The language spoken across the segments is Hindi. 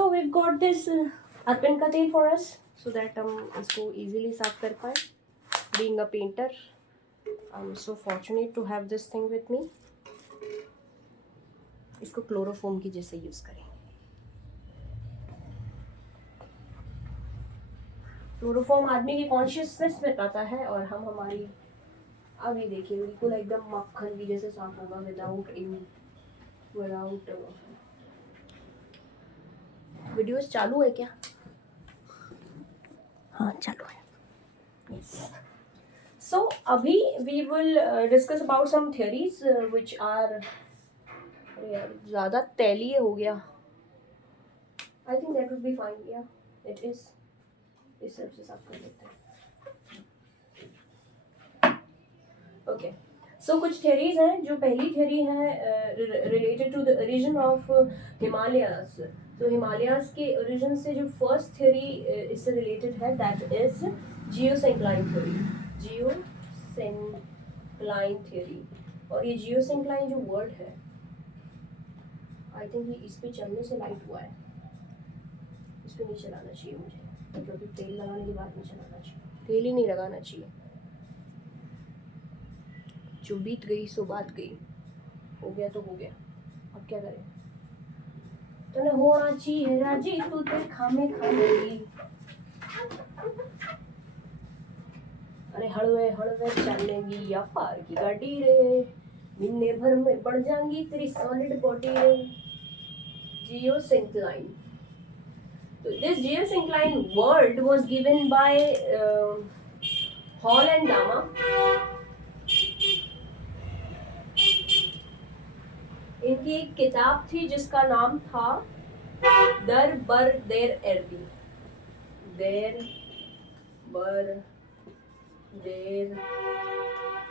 So we've got this अर्पण का तेल for us so that हम इसको easily साफ कर पाए. Being a painter, I'm so fortunate to have this thing with me. इसको क्लोरोफॉर्म की जैसे यूज़ करें. क्लोरोफॉर्म आदमी की कॉन्शियसनेस बताता है और हम हमारी अभी देखिए बिल्कुल एकदम मक्खन की जैसे साफ होगा विदाउट वीडियोस चालू है क्या? हाँ चालू है. सो अभी we will discuss about some theories which are. अरे यार ज़्यादा तैलीय हो गया. I think that would be fine. Yeah it is. इस तरफ से साफ कर लेते हैं. ओके. सो कुछ थियरीज हैं. जो पहली थियरी है related to the origin of Himalayas. तो हिमालयाज के ओरिजिन से जो फर्स्ट थियरी इससे रिलेटेड है that is geosyncline theory. Geosyncline theory. और ये जियोसिंक्लाइन जो वर्ड है आई थिंक ये इस पे चलने से लाइट हुआ है. इस पे नहीं चलाना चाहिए मुझे क्योंकि तेल लगाने के बाद नहीं चलाना चाहिए. तेल ही नहीं लगाना चाहिए. जो बीत गई सो बात गई. हो गया तो हो गया. अब क्या करें. तने होना चाहिए राजी तू ते खामे खामेगी. अरे हड़वे हड़वे चलेगी या पार की गाड़ी रे. महीने भर में बढ़ जाएंगी तेरी सॉलिड बॉडी रे. Geosyncline. So this geosyncline word was given by Hall and Dama. इनकी एक किताब थी जिसका नाम था दर बर देर एर्दी. देर बर देर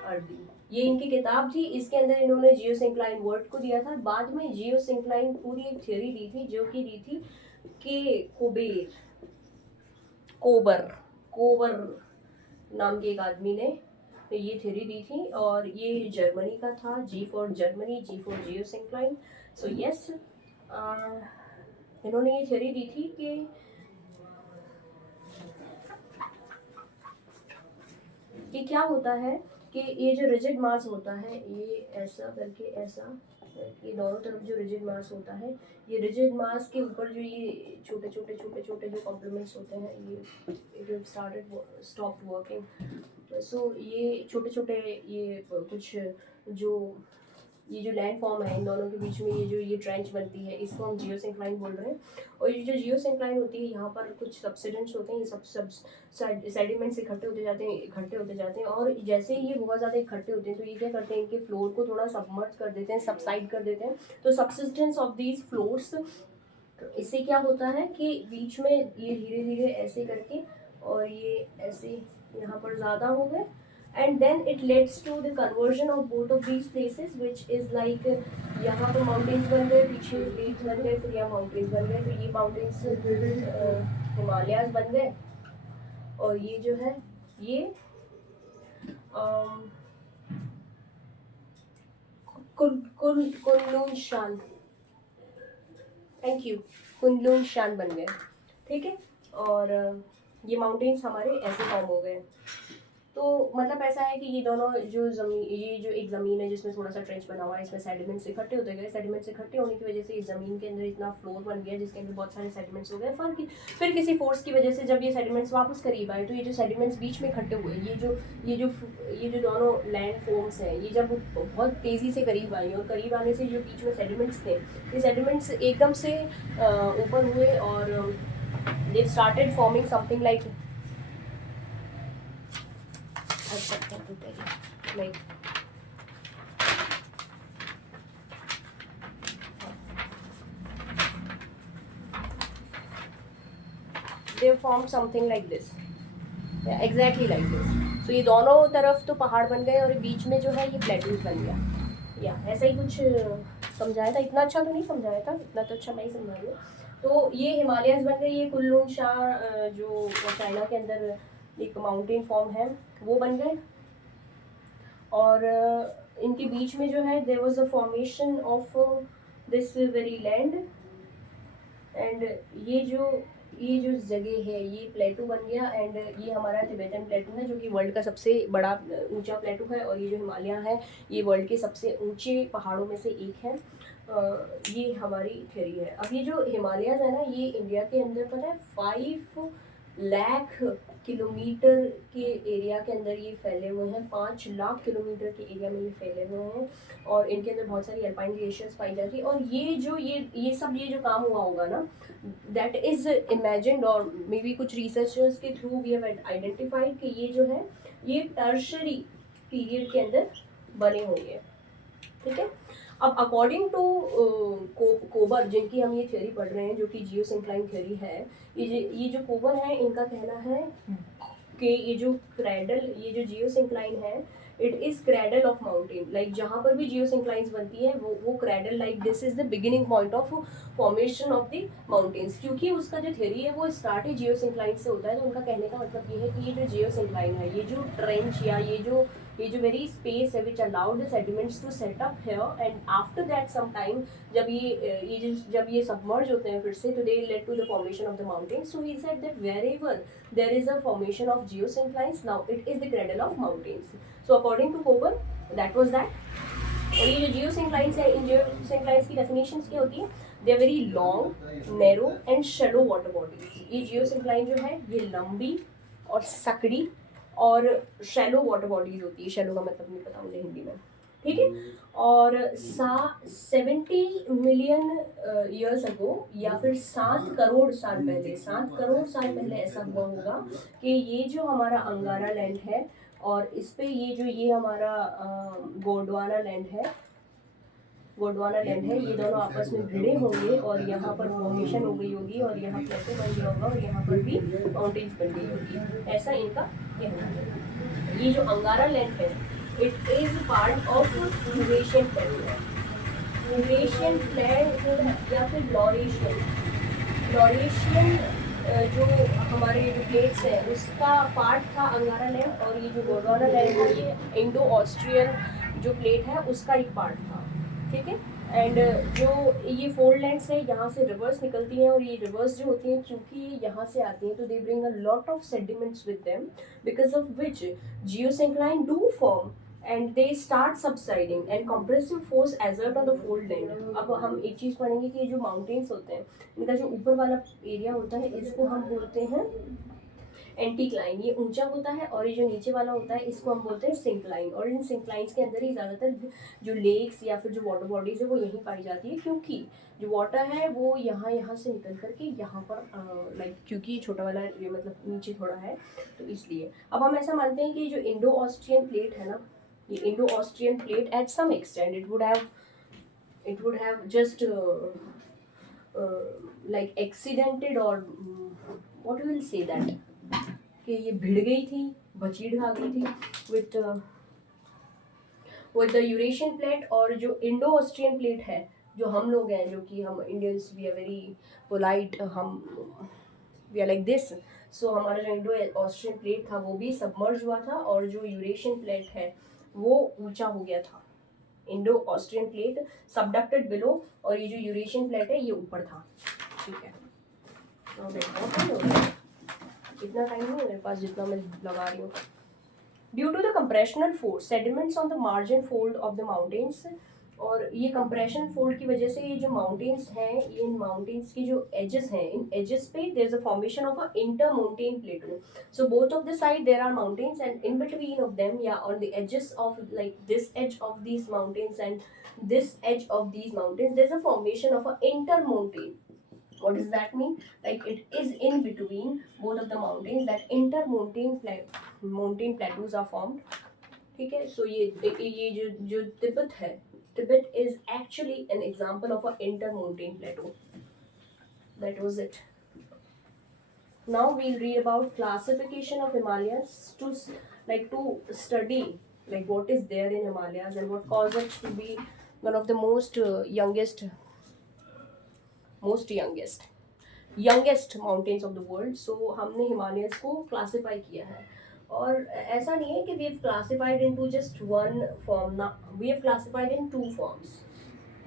अर्दी. ये इनकी किताब थी. इसके अंदर इन्होंने जियोसिंक्लाइन वर्ड को दिया था. बाद में जियोसिंक्लाइन पूरी एक थ्योरी दी थी जो कि दी थी के कोबर नाम के एक आदमी ने ये थ्योरी दी थी और ये जर्मनी का था. G for Germany, G for geosyncline. So yes इन्होंने ये थ्योरी दी थी कि क्या होता है कि ये जो रिजिड मास होता है ये ऐसा करके ऐसा ये दोनों तरफ जो रिजिड मास होता है ये रिजिड मास के ऊपर जो ये छोटे छोटे जो कॉम्प्लीमेंट्स होते हैं ये स्टॉप वर्किंग. सो ये छोटे ये कुछ जो ये जो लैंड फॉर्म है इन दोनों के बीच में ये ट्रेंच बनती है इसको हम जियोसिंक्लाइन बोल रहे हैं. और ये जो जियोसिंक्लाइन होती है यहाँ पर कुछ सबसिडेंट्स होते हैं. ये सब सेडिमेंट्स इकट्ठे होते जाते हैं और जैसे ही ये बहुत ज़्यादा इकट्ठे होते हैं तो ये क्या करते हैं इनके फ्लोर को थोड़ा सबमर्ज कर देते हैं, सबसाइड कर देते हैं. तो सबसिस्टेंस ऑफ दीज फ्लोर्स इससे क्या होता है कि बीच में ये धीरे धीरे ऐसे करके और ये ऐसे यहाँ पर ज़्यादा हो गए and then it leads to the conversion of both of these places which is like यहाँ पर माउंटेन्स बन गए, पीछे प्लेट्स बन गए, फिर यहाँ माउंटेन्स बन गए. तो ये माउंटेन्स हिमालयाज बन गए और ये जो है ये कुनलुन शान. Thank you. कुनलुन शान बन गए. ठीक है. और ये माउंटेन्स हमारे ऐसे फॉर्म हो गए. तो मतलब ऐसा है कि ये दोनों जो ये जो एक ज़मीन है जिसमें थोड़ा सा ट्रेंच बना हुआ है इसमें सेडिमेंट्स इकट्ठे होते गए. सेडिमेंट्स इकट्ठे होने की वजह से इस ज़मीन के अंदर इतना फ्लोर बन गया जिसके अंदर बहुत सारे सेडिमेंट्स हो गए. फिर किसी फोर्स की वजह से जब ये सेडिमेंट्स वापस करीब आए तो ये जो सेडिमेंट्स बीच में इकट्ठे हुए ये जो दोनों लैंड फॉर्म्स हैं ये जब बहुत तेज़ी से करीब आई और करीब आने से जो बीच में सेडिमेंट्स थे ये सेडिमेंट्स एकदम से ऊपर हुए और they started forming something like like they formed something like this. Yeah, exactly like this. So ये दोनों तरफ तो पहाड़ बन गए और बीच में जो है ये प्लेटूज बन गया. या ऐसा ही कुछ समझाया था. इतना अच्छा तो नहीं समझाया था. इतना तो अच्छा मैं ही समझा रही हूँ. तो ये हिमालयस बन गए. ये कुल्लू शाह जो चाइना के अंदर एक माउंटेन फॉर्म है वो बन गए और इनके बीच में जो है there was a formation of this very land and ये जो जगह है ये प्लेटू बन गया, एंड ये हमारा तिब्बतन प्लेटू है जो कि वर्ल्ड का सबसे बड़ा ऊंचा प्लेटू है, और ये जो हिमालय है ये वर्ल्ड के सबसे ऊंचे पहाड़ों में से एक है। ये हमारी थ्योरी है। अब ये जो हिमालयाज है ना, ये इंडिया के अंदर पता है 5 लाख किलोमीटर के एरिया के अंदर ये फैले हुए हैं। 5 लाख किलोमीटर के एरिया में ये फैले हुए हैं, और इनके अंदर बहुत सारी अल्पाइन ग्लेशियर्स पाई जाती है। और ये जो काम हुआ होगा ना, दैट इज इमेजिन्ड, और मे बी कुछ रिसर्चर्स के थ्रू वी हैव आइडेंटिफाइड कि ये जो है ये टर्शरी पीरियड के अंदर बने होंगे। ठीक है। अब अकॉर्डिंग टू कोबर, जिनकी हम ये थ्योरी पढ़ रहे हैं जो कि जियोसिंक्लाइन थ्योरी है, ये जो कोबर है इनका कहना है कि ये जो क्रैडल, ये जो जियोसिंक्लाइन है, it is cradle of mountain. Like जहाँ पर भी जियोसिंक्लाइंस बनती है वो cradle, like this is the beginning point of formation of the mountains. क्योंकि उसका जो थ्योरी है वो स्टार्ट ही जियोसिंक्लाइन से होता है, तो उनका कहने का मतलब ये है कि ये जो जियोसिंक्लाइन है, ये जो ट्रेंच या ये जो वेरी स्पेस है which allowed the sediments to set up here, and after that some time जब ये सबमर्ज होते हैं फिर से, तो they led to the formation of the mountains. So he said that wherever there is a formation of geosynclines, now it is the cradle of mountains. So according to Kober, that was that. और ये जो जियोसिंक्लाइंस है, इन जियोसिंक्लाइंस की डेफिनेशंस क्या होती है? They are very long, narrow and shallow water bodies. ये जियोसिंक्लाइन जो है ये लंबी और सकड़ी और शैलो वाटर बॉडीज होती है। शैलो का मतलब नहीं पता मुझे हिंदी में, ठीक है। और 70 मिलियन ईयर्स अगो, या फिर 7 करोड़ साल पहले, 7 करोड़ साल पहले ऐसा हुआ होगा कि ये जो हमारा अंगारा लैंड है, और इस पे ये हमारा गोंडवाना लैंड है, गोंडवाना लैंड है, ये दोनों आपस में भिड़े होंगे और यहाँ पर फॉर्मेशन हो गई होगी, और यहाँ प्लेटो बन गया होगा, और यहाँ पर भी माउंटेन्स बन गई होगी। ऐसा इनका कहना है। ये जो अंगारा लैंड है, it is part of Eurasian plate, Eurasian plate या फिर लॉरेशियन जो हमारे जो प्लेट्स हैं उसका पार्ट था अंगारा लैंड, और ये जो गोंडवाना लैंड है ये इंडो ऑस्ट्रियन जो प्लेट है उसका एक पार्ट था। ठीक है। एंड जो ये फोल्ड लैंड्स है यहाँ से रिवर्स निकलती हैं, और ये रिवर्स जो होती हैं क्योंकि ये यहाँ से आती हैं, तो they bring a lot of sediments with them, because of which geosyncline do form and they start subsiding and compressive force exert on the fold land। अब हम एक चीज़ पढ़ेंगे कि ये जो माउंटेन्स होते हैं इनका जो ऊपर वाला एरिया होता है इसको हम बोलते हैं एंटीक्लाइन, ये ऊंचा होता है, और ये जो नीचे वाला होता है इसको हम बोलते हैं सिंक्लाइन। और इन सिंक्लाइंस के अंदर ही ज़्यादातर जो लेक्स या फिर जो वाटर बॉडीज़ है वो यहीं पाई जाती है, क्योंकि जो वाटर है वो यहाँ से निकल करके यहाँ पर लाइक, क्योंकि छोटा वाला ये मतलब नीचे थोड़ा है तो इसलिए। अब हम ऐसा मानते हैं कि जो इंडो ऑस्ट्रियन प्लेट है ना, ये Indo Austrian plate at some extend it would have just like accidented, or what we will say that, कि ये भिड़ गई थी, बचीड़ खा गई थी with the यूरेशियन प्लेट। और जो इंडो ऑस्ट्रियन प्लेट है, जो हम लोग हैं, जो कि हम Indians, we are very polite, हम we are like this. So हमारा जो इंडो ऑस्ट्रियन प्लेट था वो भी सबमर्ज हुआ था, और जो यूरेशियन प्लेट है वो ऊंचा हो गया था। Indo Austrian plate subducted below, और ये जो यूरेशियन प्लेट है ये ऊपर था। ठीक है। इतना टाइम नहीं है मेरे पास जितना मैं लगा रही हूँ। Due to the compressional force sediments on the margin fold of the mountains, और ये कंप्रेशन फोल्ड की वजह से ये जो माउंटेन्स हैं, ये इन माउंटेन्स की जो एजेस हैं, इन एजेस पे there is a formation of a inter mountain plateau. So both of the side there are mountains, and in between of them या on the edges of like this edge of these mountains and this edge of these mountains, there's a formation of a intermountain. What does that mean? Like it is in between both of the mountains that mountain plateaus are formed. ठीक है। सो ये जो तिब्बत है, Tibet is actually an example of a intermountain plateau. That was it. Now we'll read about classification of Himalayas to study like what is there in Himalayas and what causes it to be one of the most youngest mountains of the world. So हमने हिमालयस को क्लासिफाई किया है, और ऐसा नहीं है कि we have classified into just one form. Now we have classified in 2 forms.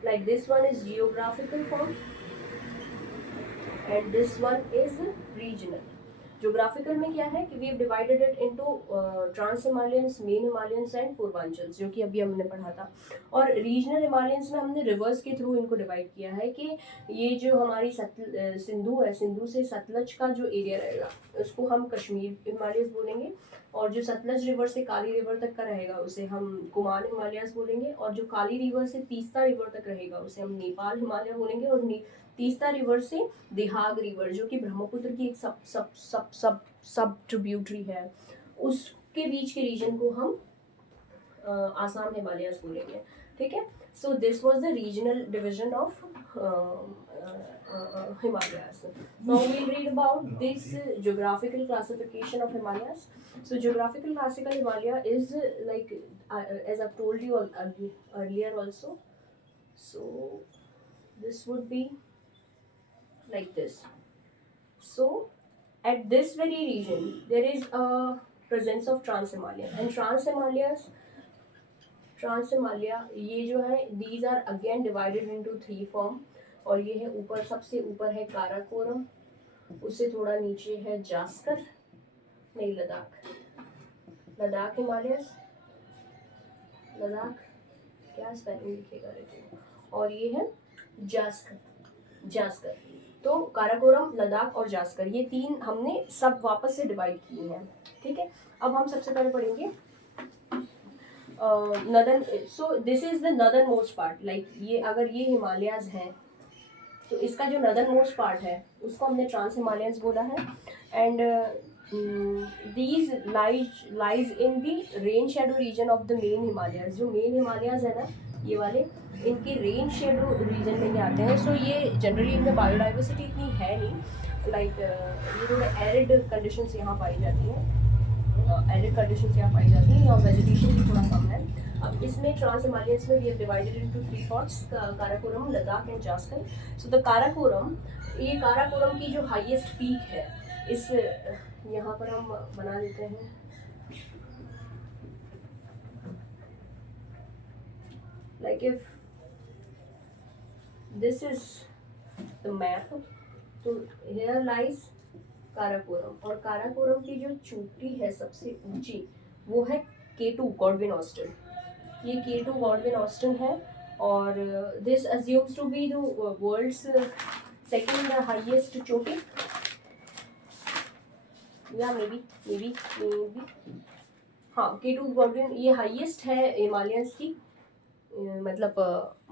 Like this one is geographical form, and this one is regional. Geographical में क्या है कि we have divided it into trans Himalayans, main Himalayans and Purvanchals, जो कि अभी हमने पढ़ा था। और रीजनल हिमालयंस में हमने रिवर्स के थ्रू इनको डिवाइड किया है कि ये जो हमारी सिंधु है, सिंधु से सतलज का जो एरिया रहेगा उसको हम कश्मीर हिमालयस बोलेंगे, और जो सतलज रिवर से काली रिवर तक का रहेगा उसे हम कुमान हिमालयस बोलेंगे, और जो काली रिवर से तीस्ता रिवर तक रहेगा उसे हम नेपाल हिमालय बोलेंगे, और तीस्ता रिवर से दिहाग रिवर जो कि ब्रह्मपुत्र की एक सब सब सब सब सब ट्रिब्यूटरी है, उसके बीच के रीजन को हम आसाम हिमालयस बोलेंगे। ठीक है, so this was the regional division of Himalayas. Now we'll read about this geographical classification of Himalayas. So geographical classical Himalaya is like as I've told you earlier also. So this would be like this. So at this very region there is a presence of Trans-Himalayan, and Trans-Himalaya ये जो है these are again divided into 3 form, और ये है ऊपर, सबसे ऊपर है काराकोरम, उससे थोड़ा नीचे है जास्कर, नहीं लद्दाख हिमालयस, लद्दाख क्या स्पेलिंग लिखेगा लेकिन, और ये है जास्कर। तो काराकोरम, लद्दाख और जास्कर, ये 3 हमने सब वापस से डिवाइड किए हैं। ठीक है, अब हम सबसे पहले पढ़ेंगे northern. So this is the northern most part, like ये अगर ये हिमालयाज हैं तो इसका जो नदर्न मोस्ट पार्ट है उसको हमने ट्रांस हिमालयंस बोला है, and these lies in the rain shadow reason of the main Himalayas. जो मेन हिमालयाज है ना ये वाले, इनके रेन शेडो रीजन में ये आते हैं। सो ये जनरली इनमें बायोडाइवर्सिटी इतनी है नहीं, लाइक ये थोड़े एरिड कंडीशंस यहाँ पाई जाती हैं, एरिड कंडीशंस यहाँ पाई जाती हैं, यहाँ वेजिटेशन भी थोड़ा कम है। अब इसमें ट्रांस हिमालयंस में we have divided into 3 parts, Karakoram, Ladakh and Zaskar. So the Karakoram, ये काराकोरम की जो हाईएस्ट पीक है, इस यहाँ पर हम बना देते हैं, like if this is the map, तो हियर लाइज काराकोरम, और काराकोरम की जो चोटी है सबसे ऊंची वो है K2 गॉडविन ऑस्टिन। ये K2 गॉडविन ऑस्टिन है, और this assumes to be the world's second highest चोटी, या मे बी हाँ, K2 गॉडविन ये हाईएस्ट है हिमालयंस की, मतलब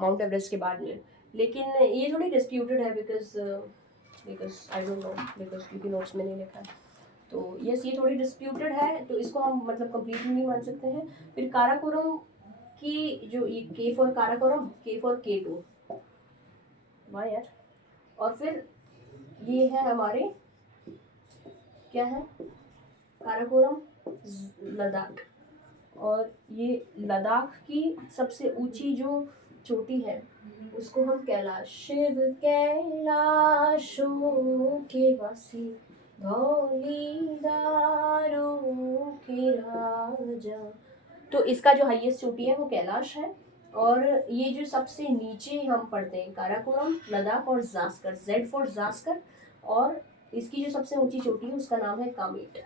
माउंट एवरेस्ट के बाद में। लेकिन ये थोड़ी डिस्प्यूटेड है because I don't know, because क्योंकि नोट्स में नहीं लिखा है, तो यस ये थोड़ी डिस्प्यूटेड है, तो इसको हम मतलब कम्प्लीटली नहीं मान सकते हैं। फिर काराकोरम की जो ये K for Karakoram, K for K2, वाह यार, और फिर ये है हमारे क्या है, काराकोरम लद्दाख, और ये लद्दाख की सबसे ऊंची जो चोटी है उसको हम कैलाश, शिव कैलाशों के वासी, धौलीधारों के राजा, तो इसका जो हाईएस्ट चोटी है वो कैलाश है। और ये जो सबसे नीचे हम पढ़ते हैं काराकोरम, लद्दाख और जास्कर, Z फॉर जास्कर, और इसकी जो सबसे ऊंची चोटी है उसका नाम है कामेट।